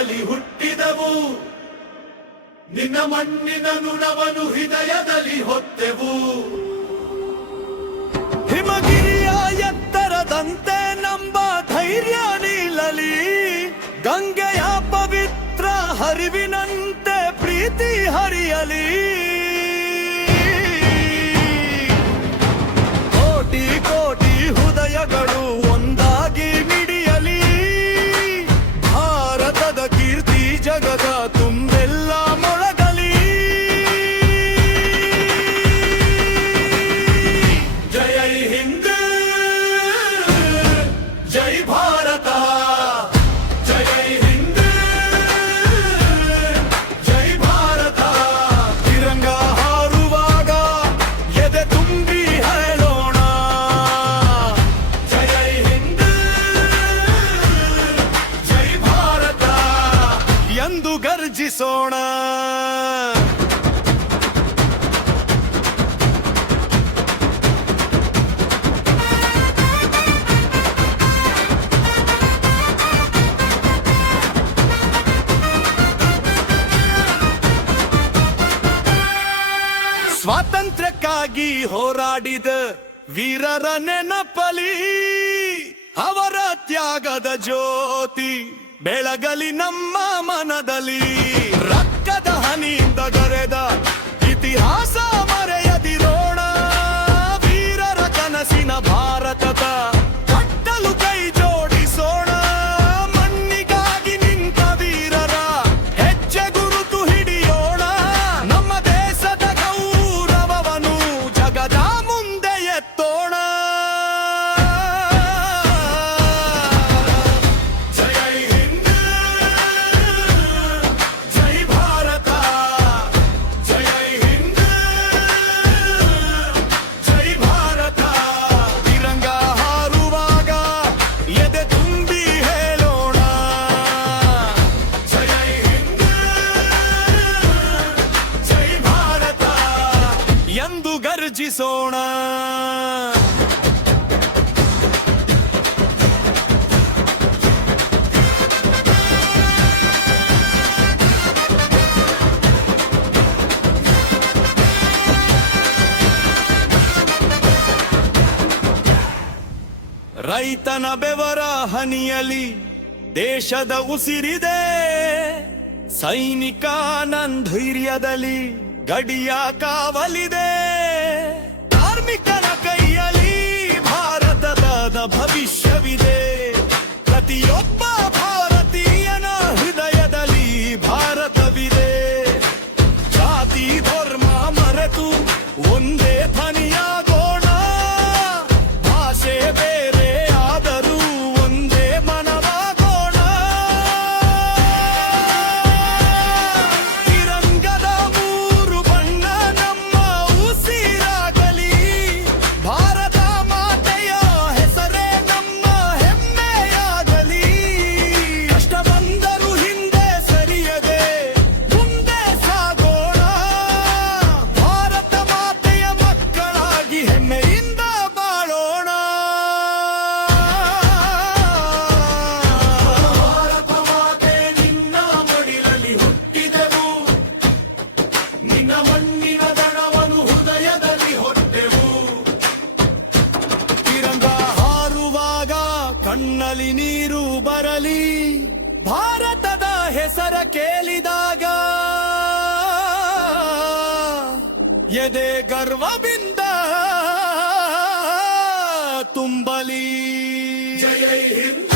ಮಡಿಲಲ್ಲಿ ಹುಟ್ಟಿದೆವು, ನಿನ್ನ ಮಣ್ಣಿನ ನುಣವನು ಹೃದಯದಲ್ಲಿ ಹೊತ್ತೆವು. ಹಿಮಗಿರಿಯ ಎತ್ತರದಂತೆ ನಂಬ ಧೈರ್ಯ ನಿಲ್ಲಲಿ, ಗಂಗೆಯ ಪವಿತ್ರ ಹರಿವಿನಂತೆ ಪ್ರೀತಿ ಹರಿಯಲಿ. ಕೋಟಿ ಕೋಟಿ ಹೃದಯಗಳು ಒಂದಾಗಿ ಮಿಡಿಯಲಿ, ಭಾರತದ ಕೀರ್ತಿ ಜಗದ ತುಂಬೆಲ್ಲ ಮೊಳಗಲಿ. ಜೈ ಹಿಂದ್, ಜೈ ಭಾರತ, ಜೈ ಹಿಂದ್, ಜೈ ಭಾರತ. ತಿರಂಗ ಹಾರುವಾಗ ಎದೆ ತುಂಬಿ ಹೇಳೋಣ, ಜೈ ಹಿಂದ್, ಜೈ ಭಾರತ ಎಂದು ಗರ್ಜಿಸೋಣ. ಸ್ವಾತಂತ್ರ್ಯಕ್ಕಾಗಿ ಹೋರಾಡಿದ ವೀರರ ನೆನಪಲಿ, ಅವರ ತ್ಯಾಗದ ಜ್ಯೋತಿ ಬೆಳಗಲಿ ನಮ್ಮ ಮನದಲ್ಲಿ. ರಕ್ತದ ಹನಿಯಿಂದ ಗರೆದ ಇತಿಹಾಸ ಮರೆಯದಿರೋಣ, ವೀರರ ಕನಸಿನ ಭಾರತದ ಕಟ್ಟಲು ಕೈ ಜೋಡಿಸೋಣ. ಮಣ್ಣಿಗಾಗಿ ನಿಂತ ವೀರರ ಹೆಜ್ಜೆ ಗುರುತು ಹಿಡಿಯೋಣ, ನಮ್ಮ ದೇಶದ ಗೌರವವನ್ನು ಜಗದ ಮುಂದೆ ಎತ್ತೋಣ. ಜೈ ಹಿಂದ್, ಜೈ ಭಾರತ, ಜೈ ಹಿಂದ್, ಜೈ ಭಾರತ. ತಿರಂಗ ಹಾರುವಾಗ ಎದೆ ತುಂಬಿ ಹೇಳೋಣ, ಜೈ ಹಿಂದ್, ಜೈ ಭಾರತ ಎಂದು ಗರ್ಜಿಸೋಣ. ರೈತನ ಬೆವರ ಹನಿಯಲಿ ದೇಶದ ಉಸಿರಿದೆ, ಸೈನಿಕ ಧೈರ್ಯದಲ್ಲಿ ಗಡಿಯ ಕಾವಲಿದೆ. ಕಾರ್ಮಿಕನ ಕೈಯಲ್ಲಿ ಭಾರತದ ಭವಿಷ್ಯವಿದೆ, ಪ್ರತಿಯೊಬ್ಬ ಭಾರತೀಯನ ಹೃದಯದಲ್ಲಿ ಭಾರತವಿದೆ. ಜಾತಿ ಧರ್ಮ ಮರೆತು ಒಂದೇ ಧ್ವನಿಯಾಗೋಣ, ಭಾಷೆ ಬೇರೆ ಆದರೂ ಒಂದೇ ಮನವಾಗೋಣ. ತಿರಂಗದ ಮೂರು ಬಣ್ಣ ನಮ್ಮ ಉಸಿರಾಗಲಿ, ಭಾರತ ಮಾತೆಯ ಹೆಸರೇ ನಮ್ಮ ಹೆಮ್ಮೆಯಾಗಲಿ. ಕಷ್ಟ ಬಂದರೂ ಹಿಂದೆ ಸರಿಯದೆ ಮುಂದೆ ಸಾಗೋಣ, ಭಾರತ ಮಾತೆಯ ಮಕ್ಕಳಾಗಿ ಹೆಮ್ಮೆಯಿಂದ ಬಾಳೋಣ. ಭಾರತ ಮಾತೆ ನಿನ್ನ ಮಡಿಲಲ್ಲಿ ಹುಟ್ಟಿದೆವು, ನಿನ್ನ ಮಣ್ಣಿನ ದಣವನ್ನು ಹೃದಯದಲ್ಲಿ ಹೊಟ್ಟೆವು. ತಿರಂಗ ಹಾರುವಾಗ ಕಣ್ಣಲ್ಲಿ ನೀರು ಬರಲಿ, ಭಾರತದ ಹೆಸರ ಕೇಳಿದಾಗ ಎದೆ ಗರ್ವದಿಂದ ತುಂಬಲಿ. ಜೈ ಹಿಂದ್.